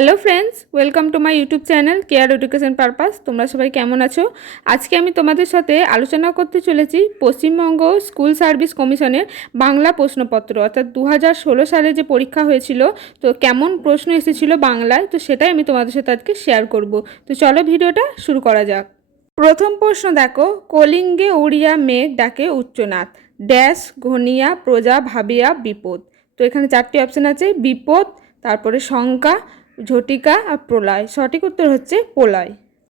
Hello friends, welcome to my YouTube channel care education purpose. তোমরা সবাই কেমন আছো? আজকে আমি তোমাদের সাথে আলোচনা করতে চলেছি পশ্চিমবঙ্গ স্কুল সার্ভিস কমিশনের বাংলা প্রশ্নপত্র, অর্থাৎ 2016 সালে যে পরীক্ষা হয়েছিল, তো কেমন প্রশ্ন এসেছিল বাংলায়, তো সেটাই আমি তোমাদের সাথে আজকে শেয়ার করব। তো চলো ভিডিওটা শুরু করা যাক। প্রথম প্রশ্ন দেখো, কলিঙ্গে উড়িয়া মেঘ ডাকে উচ্চনাথ, ড্যাশ ঘনিয়া প্রজা ভাবিয়া বিপদ। তো এখানে চারটি অপশান আছে, বিপদ, তারপরে শঙ্কা, ঝটিকা আর প্রলয়। সঠিক উত্তর হচ্ছে প্রলয়।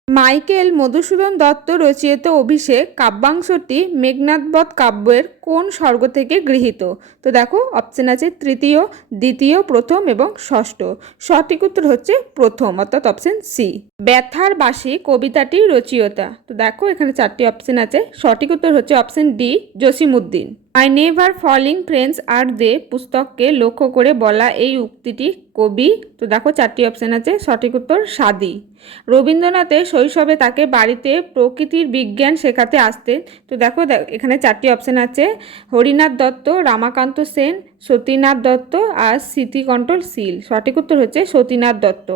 মাইকেল মধুসূদন দত্ত রচিত অভিষেক কাব্যাংশটি মেঘনাদবধ কাব্যের কোন স্বর্গ থেকে গৃহীত? তো দেখো অপশন আছে তৃতীয়, দ্বিতীয়, প্রথম এবং ষষ্ঠ। সঠিক উত্তর হচ্ছে প্রথম, অর্থাৎ অপশন সি। ব্যথার বাসী কবিতাটি রচয়িতা। তো দেখো এখানে চারটি অপশন আছে, সঠিক উত্তর হচ্ছে অপশন ডি, জসিমউদ্দিন। মাই নেভার ফলিং ফ্রেন্ডস আর দে পুস্তককে লক্ষ্য করে বলা এই উক্তিটি কবি। তো দেখো চারটি অপশন আছে, সঠিক উত্তর সাদি। রবীন্দ্রনাথের শৈশবে তাকে বাড়িতে প্রকৃতির বিজ্ঞান শেখাতে আসতেন। তো দেখো এখানে চারটি অপশন আছে, হরিনাথ দত্ত, রামাকান্ত সেন, সতীনাথ দত্ত আর স্মৃতিকণ্ঠল শীল। সঠিক উত্তর হচ্ছে সতীনাথ দত্ত।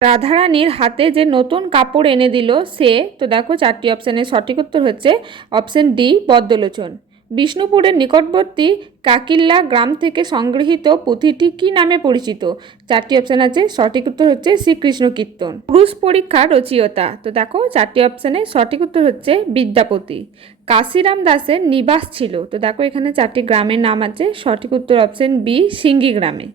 রাধারানীর হাতে যে নতুন কাপড় এনে দিল সে। তো দেখো চারটি অপশানের সঠিক উত্তর হচ্ছে অপশন ডি, পদ্মলোচন। বিষ্ণুপুরের নিকটবর্তী কাকিল্লা গ্রাম থেকে সংগৃহীত পুঁথিটি কী নামে পরিচিত? চারটি অপশান আছে, সঠিক উত্তর হচ্ছে শ্রীকৃষ্ণ কীর্তন। পুরুষ পরীক্ষা রচয়িতা। তো দেখো চারটি অপশানে সঠিক উত্তর হচ্ছে বিদ্যাপতি। কাশিরাম দাসের নিবাস ছিল। তো দেখো এখানে চারটি গ্রামের নাম আছে, সঠিক উত্তর অপশন বি, সিঙ্গি গ্রামে।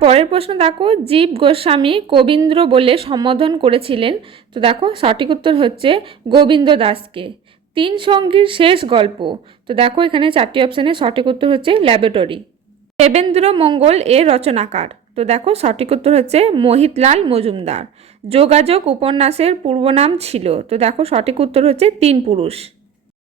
পরের প্রশ্ন দেখো, জীব গোস্বামী কবীন্দ্র বলে সম্বোধন করেছিলেন। তো দেখো সঠিক উত্তর হচ্ছে গোবিন্দ দাসকে। তিন সঙ্গীর শেষ গল্প। তো দেখো এখানে চারটি অপশানে সঠিক উত্তর হচ্ছে ল্যাবরেটরি। দেবেন্দ্র মঙ্গল এর রচনাকার। তো দেখো সঠিক উত্তর হচ্ছে মোহিতলাল মজুমদার। যোগাযোগ উপন্যাসের পূর্বনাম ছিল। তো দেখো সঠিক উত্তর হচ্ছে তিন পুরুষ।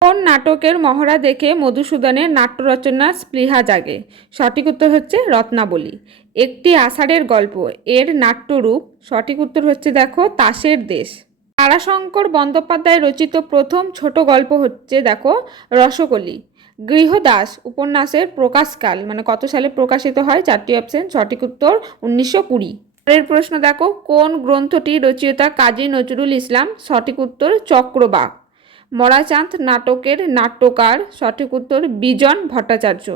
কোন নাটকের মহড়া দেখে মধুসূদনের নাট্য রচনার স্পৃহা জাগে? সঠিক উত্তর হচ্ছে রত্নাবলী। একটি আষাঢ়ের গল্প এর নাট্যরূপ। সঠিক উত্তর হচ্ছে দেখো তাসের দেশ। তারাশঙ্কর বন্দ্যোপাধ্যায় রচিত প্রথম ছোট গল্প হচ্ছে দেখো রসকলি। গৃহদাস উপন্যাসের প্রকাশকাল মানে কত সালে প্রকাশিত হয়? চারটি অপশন, সঠিক উত্তর 1920। পরের প্রশ্ন দেখো, কোন গ্রন্থটি রচয়িতা কাজী নজরুল ইসলাম? সঠিক উত্তর চক্রবাক। মরাচাঁদ নাটকের নাট্যকার। সঠিক উত্তর বিজন ভট্টাচার্য।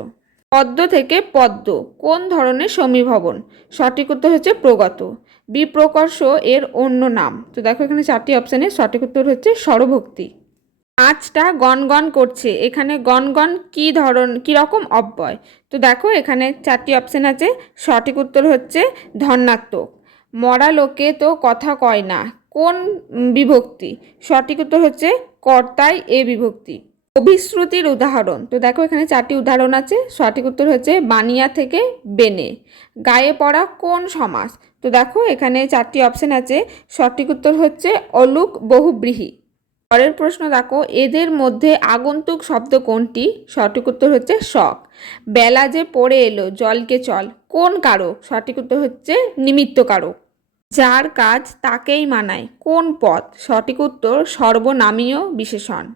পদ্ম থেকে পদ্ম কোন ধরনের সমীভবন? সঠিক উত্তর হচ্ছে প্রগত। বিপ্রকর্ষ এর অন্য নাম। তো দেখো এখানে চারটি অপশানে সঠিক উত্তর হচ্ছে স্বরভক্তি। নাচটা গনগন করছে, এখানে গনগন কি রকম অব্যয়? তো দেখো এখানে চারটি অপশান আছে, সঠিক উত্তর হচ্ছে ধন্যাত্মক। মরা লোকে তো কথা কয় না কোন বিভক্তি? সঠিক উত্তর হচ্ছে কর্তায় এ বিভক্তি। অভিশ্রুতির উদাহরণ। তো দেখো এখানে চারটি উদাহরণ আছে, সঠিক উত্তর হচ্ছে বানিয়া থেকে বেনে। গায়ে পড়া কোন সমাস? তো দেখো এখানে চারটি অপশান আছে, সঠিক উত্তর হচ্ছে অলুক বহুব্রীহি। পরের প্রশ্ন দেখো, এদের মধ্যে আগন্তুক শব্দ কোনটি? সঠিক উত্তর হচ্ছে শক। বেলা যে পড়ে এলো জলকে চল কোন কারক? সঠিক উত্তর হচ্ছে নিমিত্ত কারক। যার কাজ তাকেই মানায় কোন পদ? সঠিক উত্তর সর্বনামীয় বিশেষণ।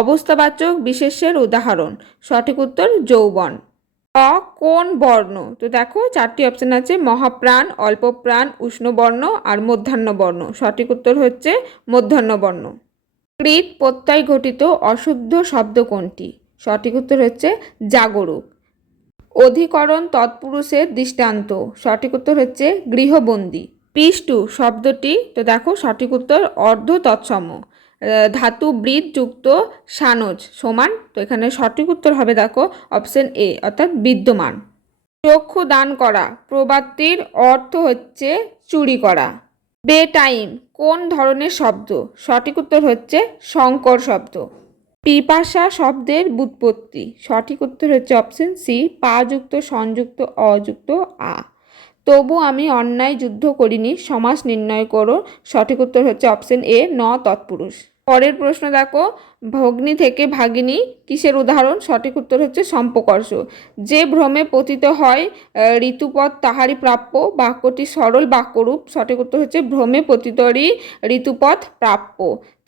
অবস্থাবাচক বিশেষের উদাহরণ। সঠিক উত্তর যৌবন। কোন বর্ণ? তো দেখো চারটি অপশন আছে, মহাপ্রাণ, অল্পপ্রাণ, উষ্ণবর্ণ আর মধ্যাহ্নবর্ণ। সঠিক উত্তর হচ্ছে মধ্যাহ্নবর্ণ। কৃত প্রত্যয় ঘটিত অশুদ্ধ শব্দ কোনটি? সঠিক উত্তর হচ্ছে জাগরুক। অধিকরণ তৎপুরুষের দৃষ্টান্ত। সঠিক উত্তর হচ্ছে গৃহবন্দী। পিষ্টু শব্দটি। তো দেখো সঠিক উত্তর অর্ধ তৎসম। ধাতু বৃৎ যুক্ত সানজ সমান। তো এখানে সঠিক উত্তর হবে দেখো অপশন এ, অর্থাৎ বিদ্যমান। চক্ষু দান করা প্রবাদটির অর্থ হচ্ছে চুরি করা। বে টাইম কোন ধরনের শব্দ? সঠিক উত্তর হচ্ছে সংকর শব্দ। পিপাসা শব্দের ব্যুৎপত্তি। সঠিক উত্তর হচ্ছে অপশন সি, পা যুক্ত সংযুক্ত অযুক্ত আ। তবু আমি অন্যায় যুদ্ধ করিনি সমাস নির্ণয় করো। সঠিক উত্তর হচ্ছে অপশন এ, ন তৎপুরুষ। পরের প্রশ্ন দেখো, ভগ্নী থেকে ভাগিনী কিসের উদাহরণ? সঠিক উত্তর হচ্ছে সম্পকর্ষ। যে ভ্রমে পতিত হয় ঋতুপদ তাহারই প্রাপ্য। বাক্যটি সরল বাক্যরূপ। সঠিক উত্তর হচ্ছে ভ্রমে পতিতরই ঋতুপদ প্রাপ্য।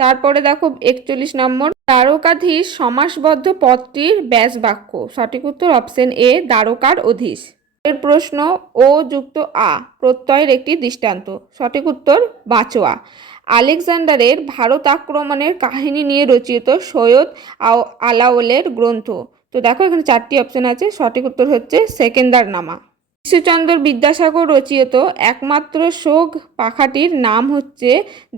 তারপরে দেখো 41 নম্বর, দ্বারকাধীশ সমাসবদ্ধ পদটির ব্যাস বাক্য। সঠিক উত্তর অপশন এ, দ্বারকার অধীশ। এর প্রশ্ন, ও যুক্ত আ প্রত্যয়ের একটি দৃষ্টান্ত। সঠিক উত্তর বাঁচোয়া। আলেকজান্ডারের ভারত আক্রমণের কাহিনী নিয়ে রচিত সৈয়দ আলাওলের গ্রন্থ। তো দেখো এখানে 4টি অপশন আছে, সঠিক উত্তর হচ্ছে সেকেন্দারনামা। ঈশ্বরচন্দ্র বিদ্যাসাগর রচিত একমাত্র শোক পাখাটির নাম হচ্ছে,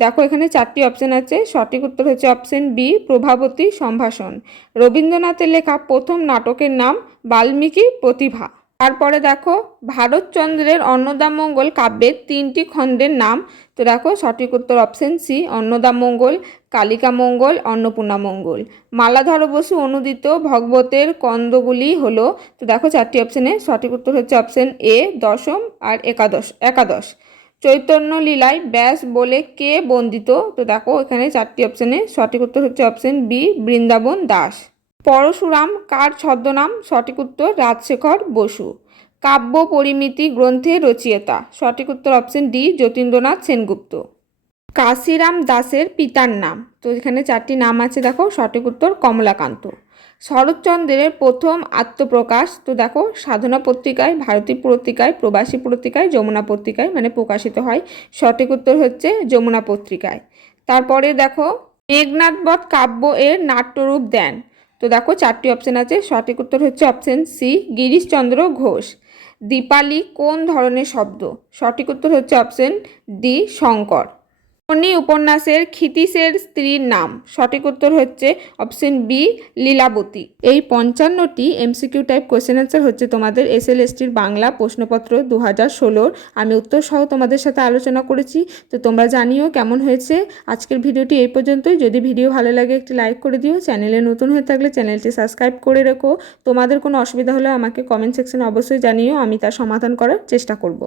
দেখো এখানে 4টি অপশন আছে, সঠিক উত্তর হচ্ছে অপশন বি প্রভাবতী সম্ভাষণ। রবীন্দ্রনাথের লেখা প্রথম নাটকের নাম বাল্মীকি প্রতিভা। তারপরে দেখো ভারতচন্দ্রের অন্নদামঙ্গল কাব্যের 3টি খণ্ডের নাম। তো দেখো সঠিক উত্তর অপশন সি অন্নদামঙ্গল, কালিকা মঙ্গল, অন্নপূর্ণা মঙ্গল। মালাধর বসু অনুদিত ভগবতের কন্দগুলি হলো, তো দেখো 4টি অপশনে, সঠিক উত্তর হচ্ছে অপশন এ দশম আর একাদশ। চৈতন্য লীলায় ব্যাস বলে কে বন্দিত, তো দেখো এখানে 4টি অপশনে, সঠিক উত্তর হচ্ছে অপশন বি বৃন্দাবন দাস। পরশুরাম কার ছদ্মনাম, সঠিক উত্তর রাজশেখর বসু। কাব্য পরিমিতি গ্রন্থের রচয়িতা, সঠিক উত্তর অপশন ডি যতীন্দ্রনাথ সেনগুপ্ত। কাশিরাম দাসের পিতার নাম, তো এখানে 4টি নাম আছে, দেখো সঠিক উত্তর কমলাকান্ত। শরৎচন্দ্রের প্রথম আত্মপ্রকাশ, তো দেখো সাধনা পত্রিকায়, ভারতী পত্রিকায়, প্রবাসী পত্রিকায়, যমুনা পত্রিকায় মানে প্রকাশিত হয়, সঠিক উত্তর হচ্ছে যমুনা পত্রিকায়। তারপরে দেখো মেঘনাদবধ কাব্য এর নাট্যরূপ দেন, তো দেখো 4টি অপশন আছে, সঠিক উত্তর হচ্ছে অপশন সি গিরিশচন্দ্র ঘোষ। দীপালি কোন ধরনের শব্দ, সঠিক উত্তর হচ্ছে অপশন ডি শঙ্কর। শনি উপন্যাসের ক্ষিতীশের স্ত্রীর নাম, সঠিক উত্তর হচ্ছে অপশন বি লীলাবতী। এই 55টি এমসিকিউ টাইপ কোয়েশ্চেন অ্যান্সার হচ্ছে তোমাদের এসএলএসটির বাংলা প্রশ্নপত্র 2016। আমি উত্তর সহ তোমাদের সাথে আলোচনা করেছি, তো তোমরা জানিও কেমন হয়েছে। আজকের ভিডিওটি এই পর্যন্তই। যদি ভিডিও ভালো লাগে একটি লাইক করে দিও, চ্যানেলে নতুন হয়ে থাকলে চ্যানেলটি সাবস্ক্রাইব করে রেখো। তোমাদের কোনো অসুবিধা হলে আমাকে কমেন্ট সেকশনে অবশ্যই জানিও, আমি তার সমাধান করার চেষ্টা করব।